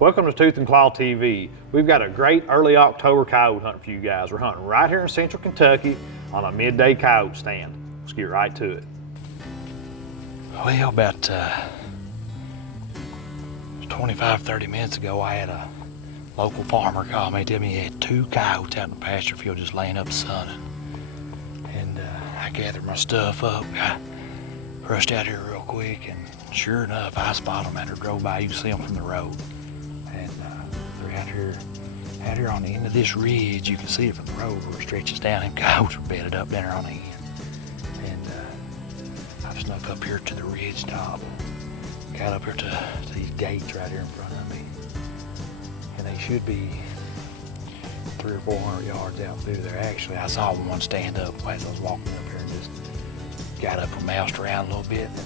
Welcome to Tooth and Claw TV. We've got a great early October coyote hunt for you guys. We're hunting right here in central Kentucky on a midday coyote stand. Let's get right to it. Well, about 25-30 minutes ago, I had a local farmer call me, tell me he had 2 coyotes out in the pasture field just laying up sunning. And I gathered my stuff up, I rushed out here real quick, and sure enough, I spotted them after I drove by. You can see them from the road. And they're out here on the end of this ridge. You can see it from the road where it stretches down, and coyotes are bedded up down there on the end. And I snuck up here to the ridge top, got up here to these gates right here in front of me. And they should be 300 or 400 yards out through there. Actually, I saw one stand up as I was walking up here and just got up and moused around a little bit. And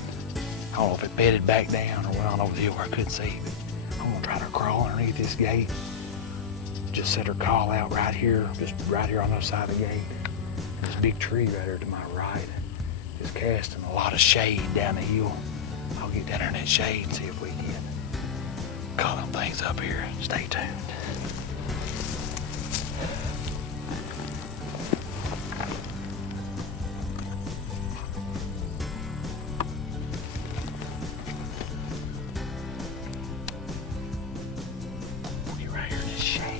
I don't know if it bedded back down or went on over the hill where I couldn't see. I'm gonna try to crawl underneath this gate. Just set her call out right here, just right here on the other side of the gate. This big tree right here to my right, just casting a lot of shade down the hill. I'll get down there in that shade and see if we can call them things up here. Stay tuned. Be right here in this shade.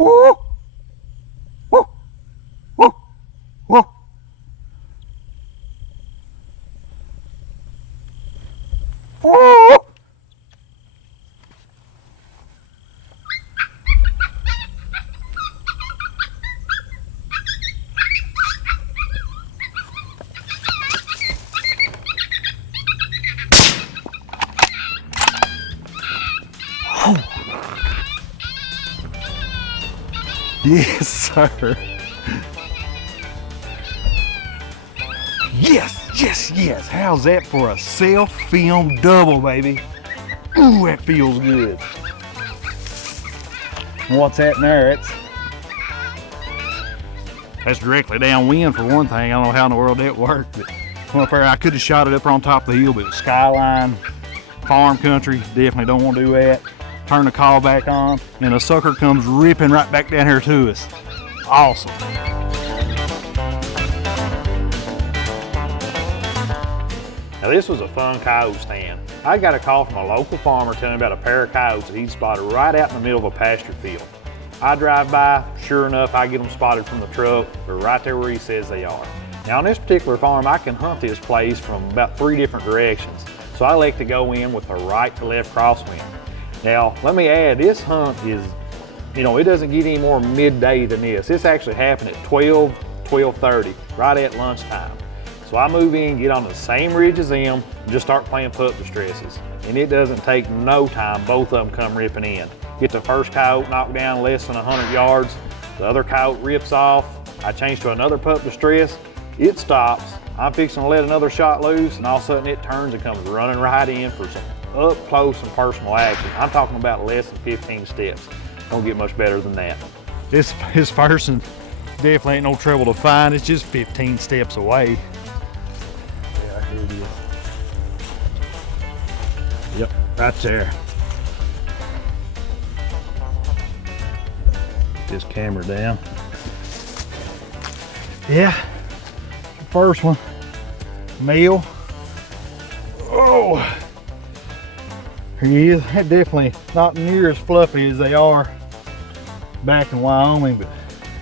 Woo! Woo! Woo! Yes, sir. Yes, yes, yes. How's that for a self-film double, baby? Ooh, that feels good. What's that in there? That's directly downwind for one thing. I don't know how in the world that worked, but come up there, I could have shot it up on top of the hill, but it was skyline, farm country. Definitely don't want to do that. Turn the call back on, and the sucker comes ripping right back down here to us. Awesome. Now this was a fun coyote stand. I got a call from a local farmer telling me about a pair of coyotes that he'd spotted right out in the middle of a pasture field. I drive by, sure enough, I get them spotted from the truck. They're right there where he says they are. Now on this particular farm, I can hunt this place from about 3 different directions. So I like to go in with a right to left crosswind. Now, let me add, this hunt is, it doesn't get any more midday than this. This actually happened at 12:30, right at lunchtime. So I move in, get on the same ridge as them, and just start playing pup distresses. And it doesn't take no time, both of them come ripping in. Get the first coyote knocked down less than 100 yards, the other coyote rips off, I change to another pup distress, it stops, I'm fixing to let another shot loose, and all of a sudden it turns and comes running right in for some up close and personal action. I'm talking about less than 15 steps. Don't get much better than that. This person definitely ain't no trouble to find. It's just 15 steps away. Yeah, here it is. Yep, right there. Put this camera down. Yeah, first one, male. Oh, here he is. They're definitely not near as fluffy as they are back in Wyoming, but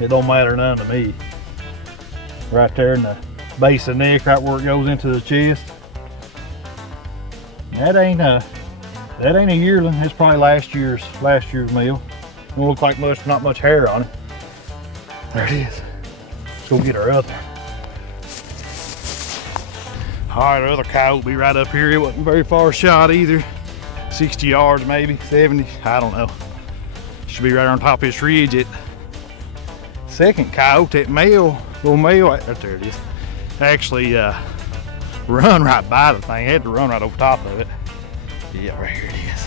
it don't matter none to me. Right there in the base of the neck, right where it goes into the chest. That ain't a yearling. It's probably last year's male. Don't look like not much hair on it. There it is. Let's go get our other. All right, our other coyote will be right up here. It wasn't very far shot either. 60 yards maybe, 70, I don't know. Should be right on top of this ridge. It second coyote, that little male, right there it is. Actually run right by the thing. I had to run right over top of it. Yeah, right here it is.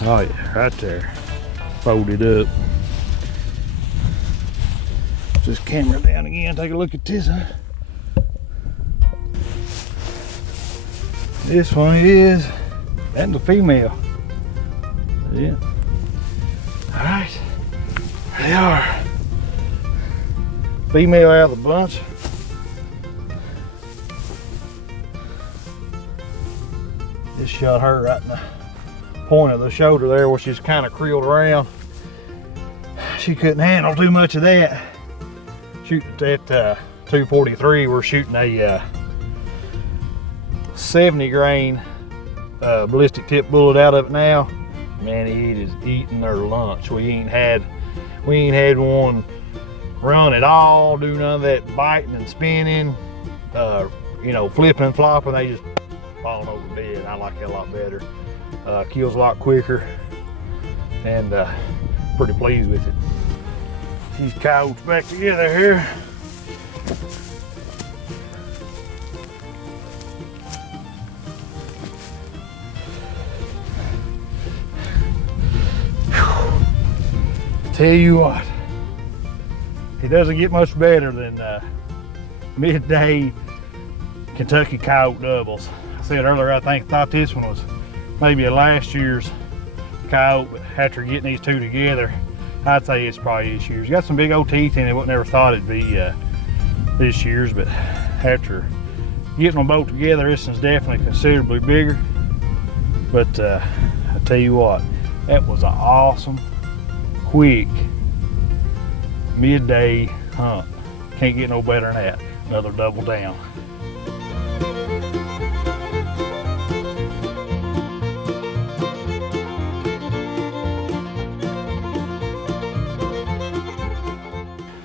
Oh yeah, right there. Folded up. Just camera down again, take a look at this one. This one is, that's the female. Yeah. All right, there they are. Female out of the bunch. Just shot her right in the point of the shoulder there where she's kind of creeled around. She couldn't handle too much of that. Shooting at 243, we're shooting a 70 grain ballistic tip bullet out of it now. Man, it is eating their lunch. We ain't had one run at all, do none of that biting and spinning, flipping and flopping. They just falling over dead. I like that a lot better. Kills a lot quicker, and pretty pleased with it. These coyotes back together here. Tell you what, it doesn't get much better than midday Kentucky coyote doubles. I said earlier, I thought this one was maybe a last year's coyote, but after getting these two together, I'd say it's probably this year's. Got some big old teeth in it. Wouldn't never thought it'd be this year's, but after getting them both together, this one's definitely considerably bigger. But I tell you what, that was an awesome, quick midday hunt. Can't get no better than that. Another double down.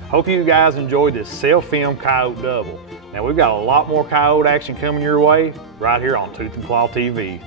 Hope you guys enjoyed this self-film coyote double. Now we've got a lot more coyote action coming your way right here on Tooth and Claw TV.